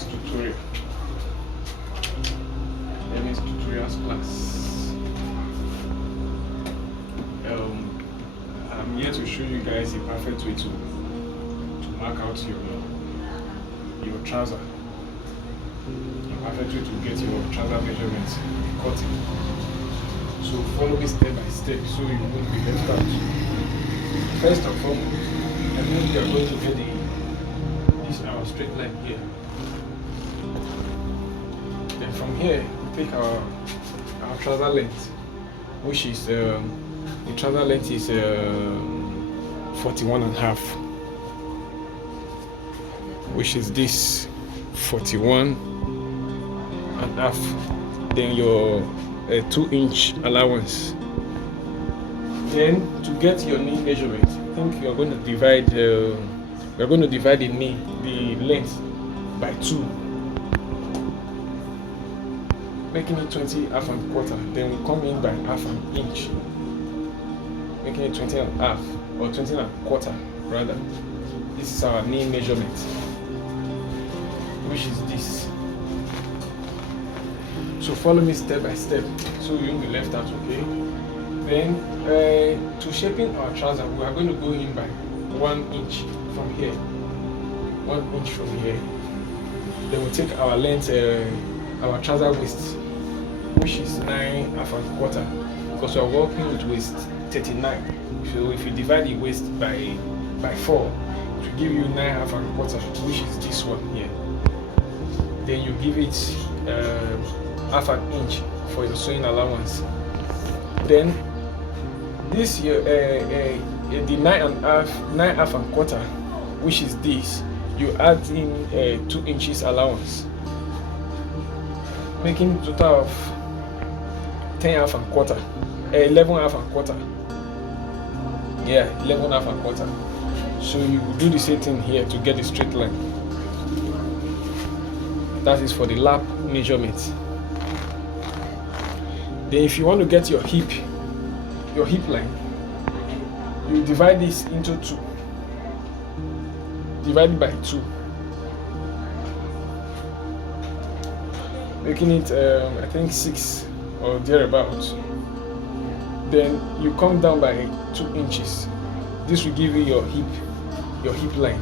Lemons tutorial. Lemons tutorials class. I'm here to show you guys the perfect way to mark out your trouser. The perfect way to get your trouser measurements cutting. So follow me step by step so you won't be left out. First of all, I think we are going to get this our straight line here. Then from here, take our trouser length, which is the trouser length is 41 and a half, which is this 41 and a half. Then your 2-inch allowance. Then to get your knee measurement, I think you're going to divide the knee, the length, by 2, making it 20 half and quarter. Then we come in by half an inch, making it 20 and a half, or 20 and a quarter rather. This is our knee measurement, which is this. So follow me step by step so you won't be left out, okay? Then to shaping our trouser, we are going to go in by 1 inch from here. 1 inch from here. Then we take our length, our trouser waist, which is 9 half and quarter, because we are working with waist 39. So if you divide the waist by 4, it will give you 9 half and quarter, which is this one here. Then you give it half an inch for your sewing allowance. Then this here, the 9 half and quarter, which is this, you add in 2 inches allowance, making a total of 10 half and quarter, 11 half and quarter. Yeah, 11 half and quarter. So you do the same thing here to get the straight line. That is for the lap measurement. Then if you want to get your hip line, you divide this into 2. Divide it by 2, making it I think 6 or thereabouts. Then you come down by 2 inches. This will give you your hip line,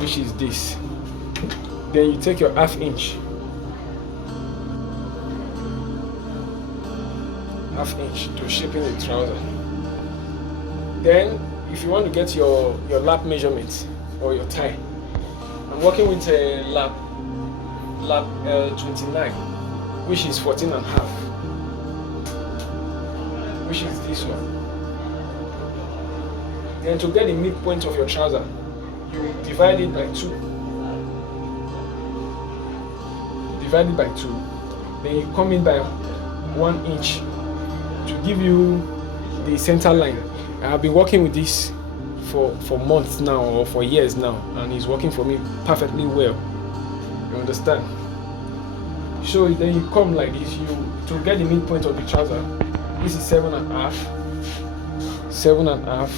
which is this. Then you take your half inch to shaping the trouser. Then if you want to get your lap measurement or your tie, I'm working with a lap 29, which is 14 and a half, which is this one. Then to get the midpoint of your trouser, you divide it by 2. Divide it by 2. Then you come in by 1 inch to give you the center line. I have been working with this for months now, or for years now, and it's working for me perfectly well. You understand? So then you come like this. To get the midpoint of the trouser, this is 7 and a half, 7 and a half,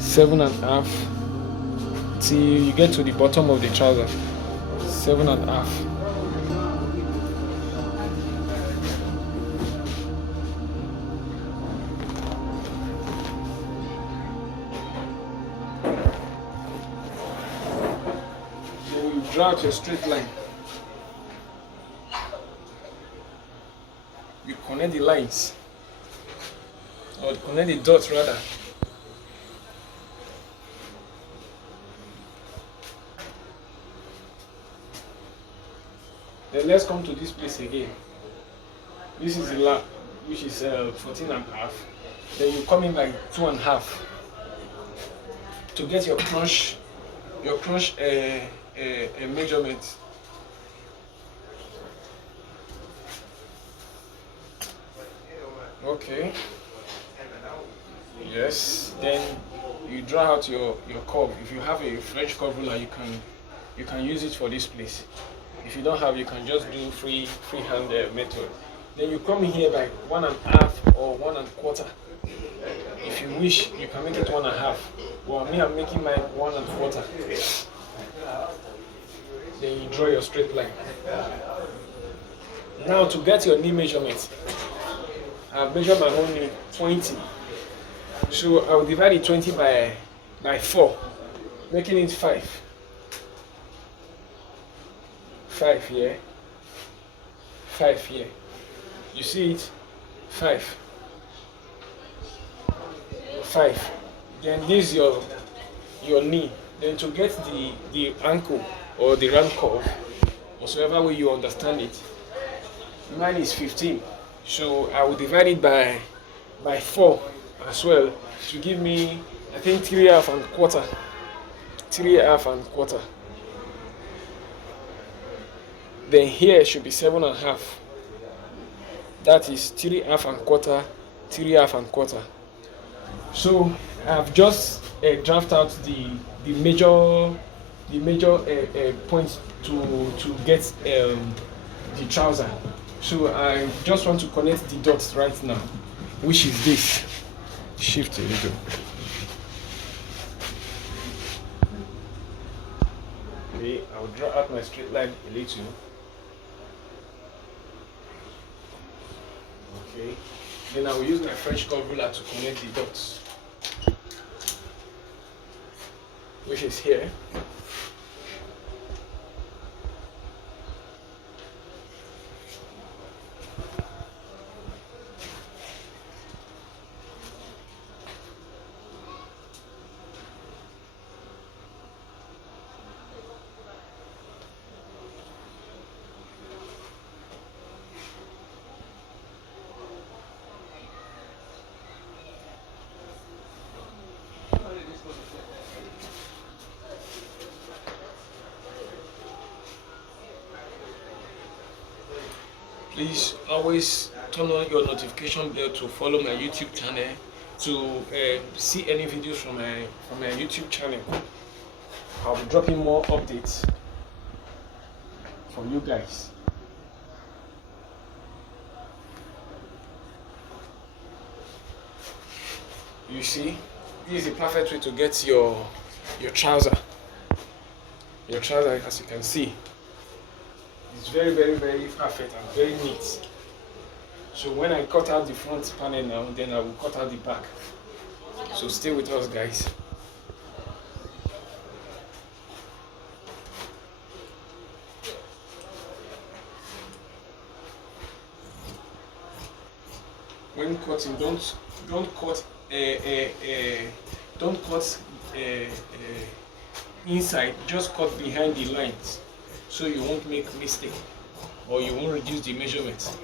7 and a half, till you get to the bottom of the trouser. 7 and a half. Draw out your straight line. You connect the lines, or connect the dots rather. Then let's come to this place again. This is the lap, which is 14 and a half. Then you come in by 2 and a half to get your crunch measurement. Okay. Yes. Then you draw out your curve. If you have a French curve ruler, you can use it for this place. If you don't have, you can just do freehand method. Then you come here by 1.5 or 1.25. If you wish, you can make it 1.5. Well, me, I'm making mine 1.25. Then you draw your straight line. Now to get your knee measurement, I've measured my own knee 20. So I will divide it 20 by 4, making it 5. 5 here. 5 here. You see it? 5. 5. Then this is your knee. Then to get the ankle or the round curve, whatsoever way you understand it, mine is 15. So I will divide it by 4 as well to give me, I think, 3.5 1/4. 3.5 1/4. Then here should be 7.5. That is 3.5 1/4, 3.5 1/4. So I've just draft out the major points to get the trouser. So I just want to connect the dots right now, which is this. Shift a little. Okay, I'll draw out my straight line a little. Okay, then I will use my French curve ruler to connect the dots, which is here. Please always turn on your notification bell to follow my YouTube channel, to see any videos from my YouTube channel. I'll be dropping more updates for you guys. You see, this is the perfect way to get your trouser. Your trouser, as you can see, it's very, very, very perfect and very neat. So when I cut out the front panel now, then I will cut out the back. So stay with us, guys. When cutting, don't cut inside. Just cut behind the lines, so you won't make mistake or you won't reduce the measurements.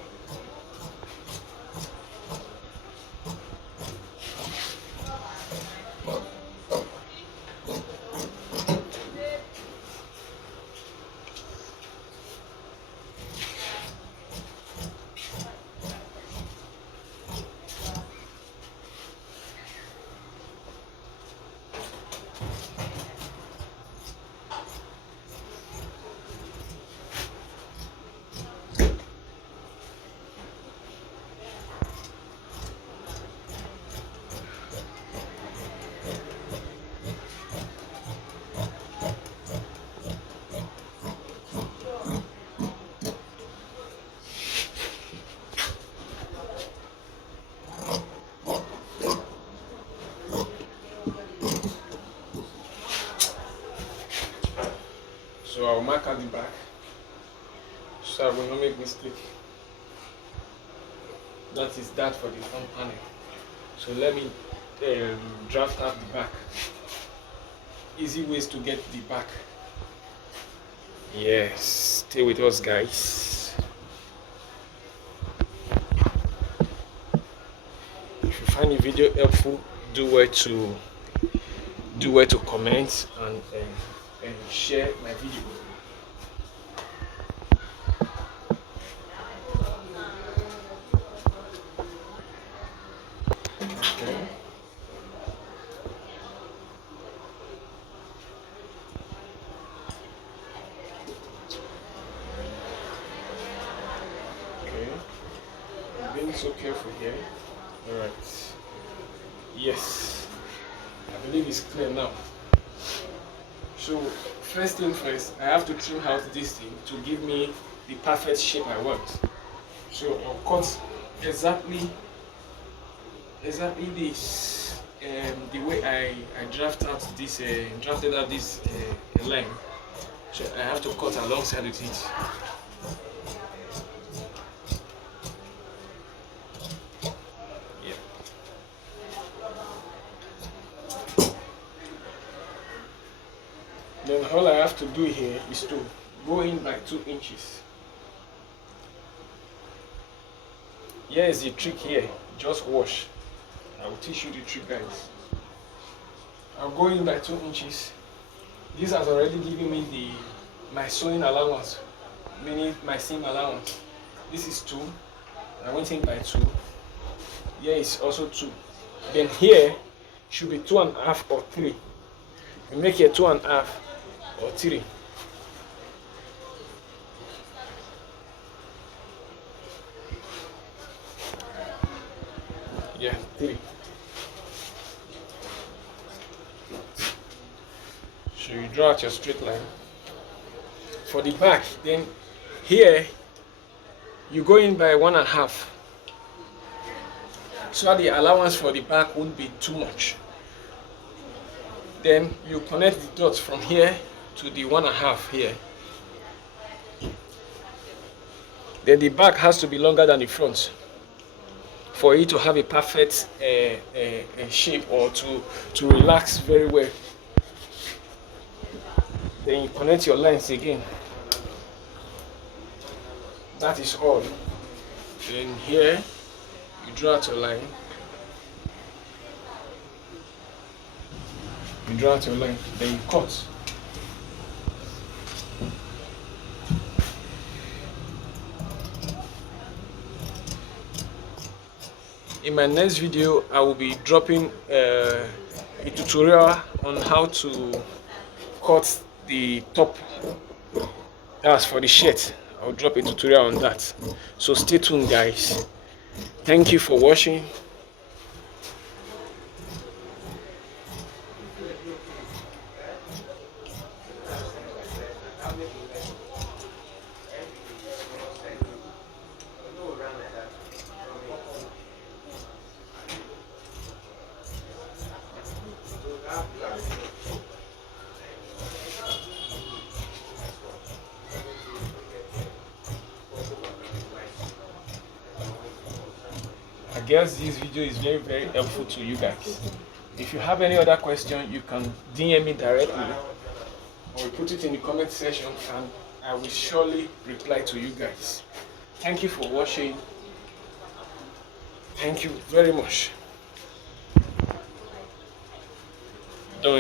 So I'll mark at the back so I will not make mistake. That is that for the front panel. So let me draft out the back. Easy ways to get the back. Yes, stay with us, guys. If you find the video helpful, do well to comment and share my video. Okay. here. All right. Yes, I believe it's clear now. So first thing first, I have to trim out this thing to give me the perfect shape I want. So I'll cut exactly this, the way I drafted out this line. So I have to cut alongside with it. Yeah. Then all I have to do here is to go in by 2 inches. Here is the trick here. Just wash. I will teach you the trick, guys. I'll go in by 2 inches. This has already given me my sewing allowance, meaning my seam allowance. This is 2. I went in by 2. Here is also 2. Then here should be 2.5 or 3. You make here 2.5 or 3. Yeah, 3. So you draw out your straight line. For the back, then here you go in by 1.5. So the allowance for the back won't be too much. Then you connect the dots from here to the 1.5 here. Then the back has to be longer than the front for it to have a perfect shape, or to relax very well. Then you connect your lines again. That is all. Then here you draw out your line. You draw out your line, then you cut. In my next video, I will be dropping a tutorial on how to cut the top. That's for the shirt. I'll drop a tutorial on that. So stay tuned, guys. Thank you for watching. I guess this video is very helpful to you guys. If you have any other question, you can DM me directly or put it in the comment section, and I will surely reply to you guys. Thank you for watching. Thank you very much. Don't